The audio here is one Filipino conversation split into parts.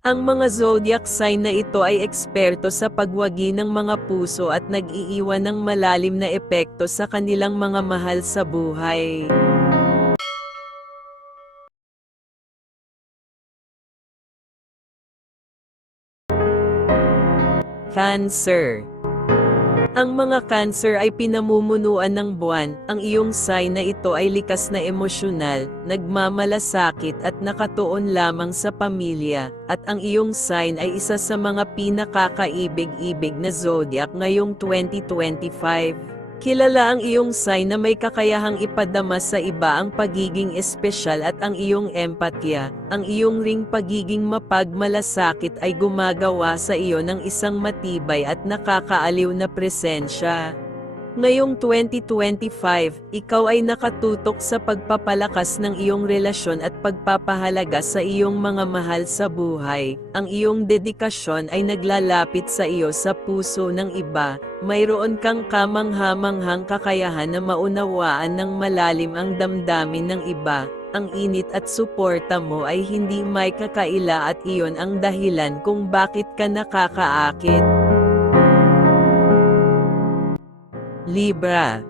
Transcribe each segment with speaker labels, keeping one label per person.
Speaker 1: Ang mga zodiac sign na ito ay eksperto sa pagwagi ng mga puso at nag-iiwan ng malalim na epekto sa kanilang mga mahal sa buhay. Cancer ang mga cancer ay pinamumunuan ng buwan, ang iyong sign na ito ay likas na emosyonal, nagmamalasakit at nakatuon lamang sa pamilya, at ang iyong sign ay isa sa mga pinakakaibig-ibig na zodiac ngayong 2025. Kilala ang iyong sign na may kakayahang ipadama sa iba ang pagiging espesyal at ang iyong empatya. Ang iyong ring pagiging mapagmalasakit ay gumagawa sa iyo ng isang matibay at nakakaaliw na presensya. Ngayong 2025, ikaw ay nakatutok sa pagpapalakas ng iyong relasyon at pagpapahalaga sa iyong mga mahal sa buhay. Ang iyong dedikasyon ay naglalapit sa iyo sa puso ng iba. Mayroon kang kamanghamanghang kakayahan na maunawaan ng malalim ang damdamin ng iba. Ang init at suporta mo ay hindi may kakaila at iyon ang dahilan kung bakit ka nakakaakit. Libra.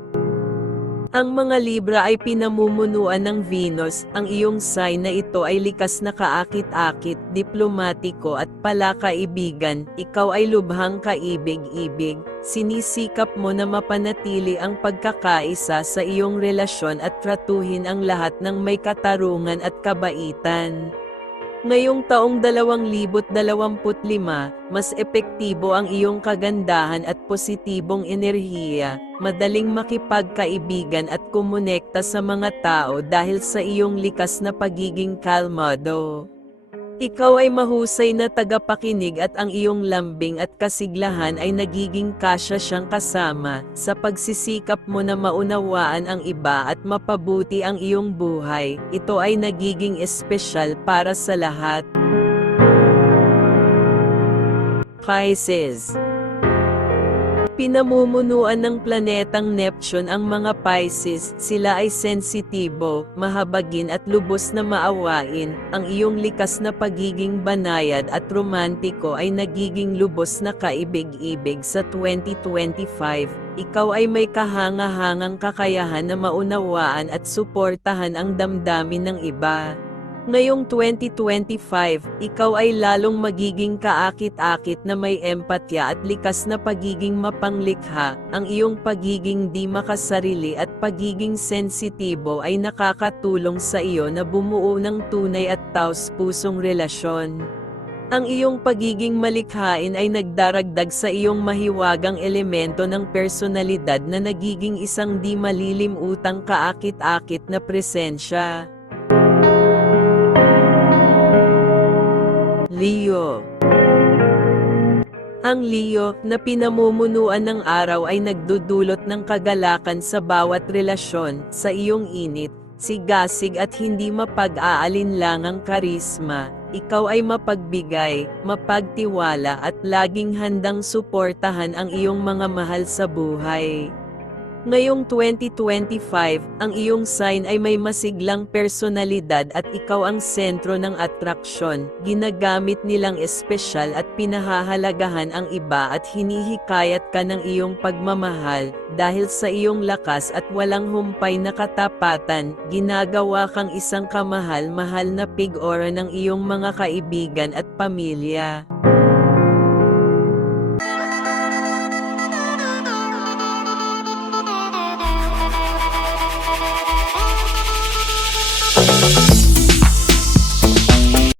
Speaker 1: Ang mga Libra ay pinamumunuan ng Venus, ang iyong sign na ito ay likas na kaakit-akit, diplomatiko at palakaibigan, ikaw ay lubhang kaibig-ibig, sinisikap mo na mapanatili ang pagkakaisa sa iyong relasyon at tratuhin ang lahat ng may katarungan at kabaitan. Ngayong taong 2025, mas epektibo ang iyong kagandahan at positibong enerhiya, madaling makipagkaibigan at kumonekta sa mga tao dahil sa iyong likas na pagiging kalmado. Ikaw ay mahusay na tagapakinig at ang iyong lambing at kasiglahan ay nagiging kasya siyang kasama sa pagsisikap mo na maunawaan ang iba at mapabuti ang iyong buhay. Ito ay nagiging espesyal para sa lahat. Pisces Pinamumunuan ng planetang Neptune ang mga Pisces, sila ay sensitibo, mahabagin at lubos na maawain, ang iyong likas na pagiging banayad at romantiko ay nagiging lubos na kaibig-ibig sa 2025, ikaw ay may kahanga-hangang kakayahan na maunawaan at suportahan ang damdamin ng iba. Ngayong 2025, ikaw ay lalong magiging kaakit-akit na may empatya at likas na pagiging mapanglikha. Ang iyong pagiging di makasarili at pagiging sensitibo ay nakakatulong sa iyo na bumuo ng tunay at taos-pusong relasyon. Ang iyong pagiging malikhain ay nagdaragdag sa iyong mahiwagang elemento ng personalidad na nagiging isang di malilimutang kaakit-akit na presensya. Leo Ang Leo, na pinamumunuan ng araw ay nagdudulot ng kagalakan sa bawat relasyon, sa iyong init, sigasig at hindi mapag-aalinlangang karisma. Ikaw ay mapagbigay, mapagtiwala at laging handang suportahan ang iyong mga mahal sa buhay. Ngayong 2025, ang iyong sign ay may masiglang personalidad at ikaw ang sentro ng atraksyon. Ginagamit nilang espesyal at pinahahalagahan ang iba at hinihikayat ka ng iyong pagmamahal. Dahil sa iyong lakas at walang humpay na katapatan, ginagawa kang isang kamahal-mahal na pig-ora ng iyong mga kaibigan at pamilya.
Speaker 2: Thank you.